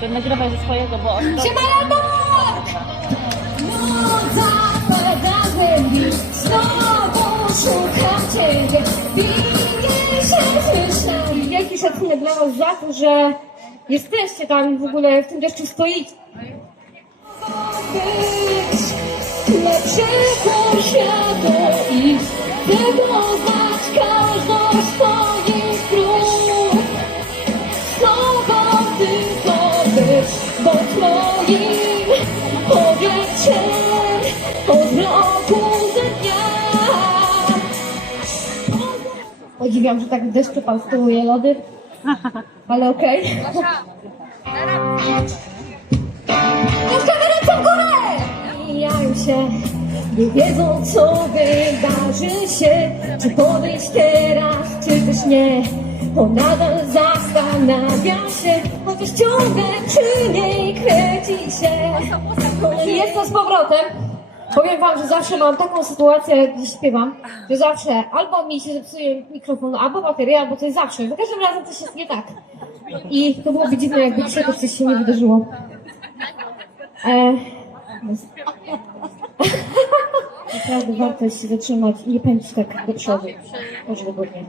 To nagrywaj ze swojego, bo on. Siema! No zapada głębi, znowu szukam Ciebie. Bije się słyszę. Wielki szacunek dla Was za to, że jesteście tam w ogóle w tym deszczu stoicie. Być lepszego świata i tego bo powietrzem od roku do dnia. Podziwiam, że tak w deszczu pan spróbuje lody, ale okej. Jeszcze ręce w górę! Mijają się, nie wiedzą co wydarzy się, czy podejść teraz, czy też nie. On nadal zastanawia się, chociaż ciągle przy niej kręci się. Jestem z powrotem. Powiem wam, że zawsze mam taką sytuację, gdy śpiewam, że zawsze albo mi się zepsuje mikrofon, albo bateria, albo coś zawsze. Za każdym razem coś jest nie tak. I to byłoby dziwne, jakby dzisiaj też coś się nie wydarzyło. E, Naprawdę warto się zatrzymać i nie pędzić tak do przodu. Może wygodnie.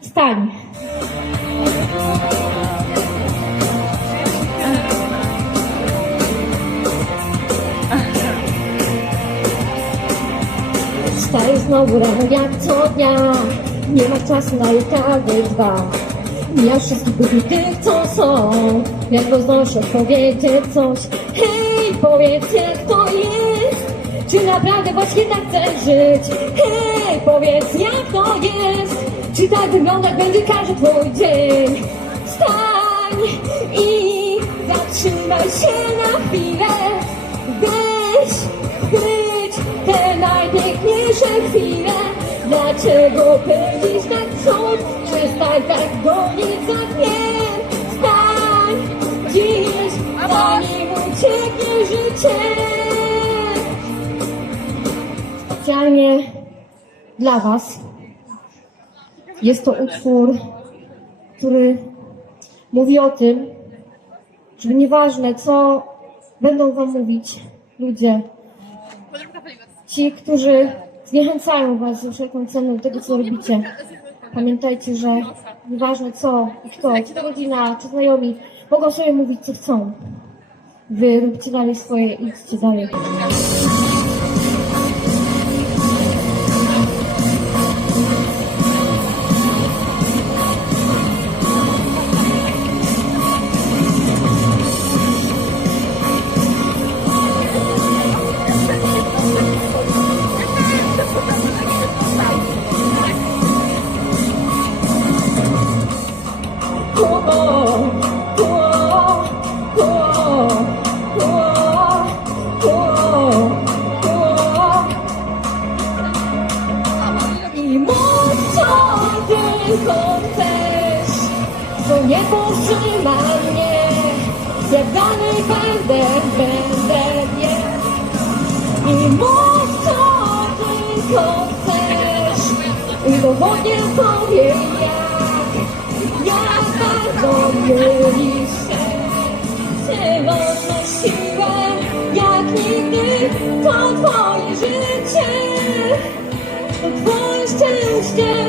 Stań. Wstaję znowu rano jak co dnia. Nie ma czasu na każdy dwa. Ja wszystkich ludzi tych co są. Jak roznoszę powiedzieć coś. Hej powiedz jak to jest. Czy naprawdę właśnie tak chcesz żyć? Hej powiedz jak to jest? Czy tak wyglądać będzie każdy twój dzień? Wstań i zatrzymaj się na chwilę najpiękniejsze chwile Dlaczego pędzisz tak cud? Przestań tak gonić za dniem Stań dziś, zanim ucieknie życie. Specjalnie dla Was jest to utwór, który mówi o tym, że nieważne co będą Wam mówić ludzie, ci, którzy zniechęcają was za wszelką cenę do tego, co robicie. Pamiętajcie, że nieważne co i kto, czy to rodzina, czy znajomi, mogą sobie mówić, co chcą. Wy róbcie dalej swoje idźcie dalej. Tylko chcesz, co nie powstrzyma mnie. Zjadany będę, będę nie. I mów co tylko chcesz, udowodnię tobie jak, jak bardzo mylisz się. Żelazna siła, jak nigdy, to twoje życie. To twoje szczęście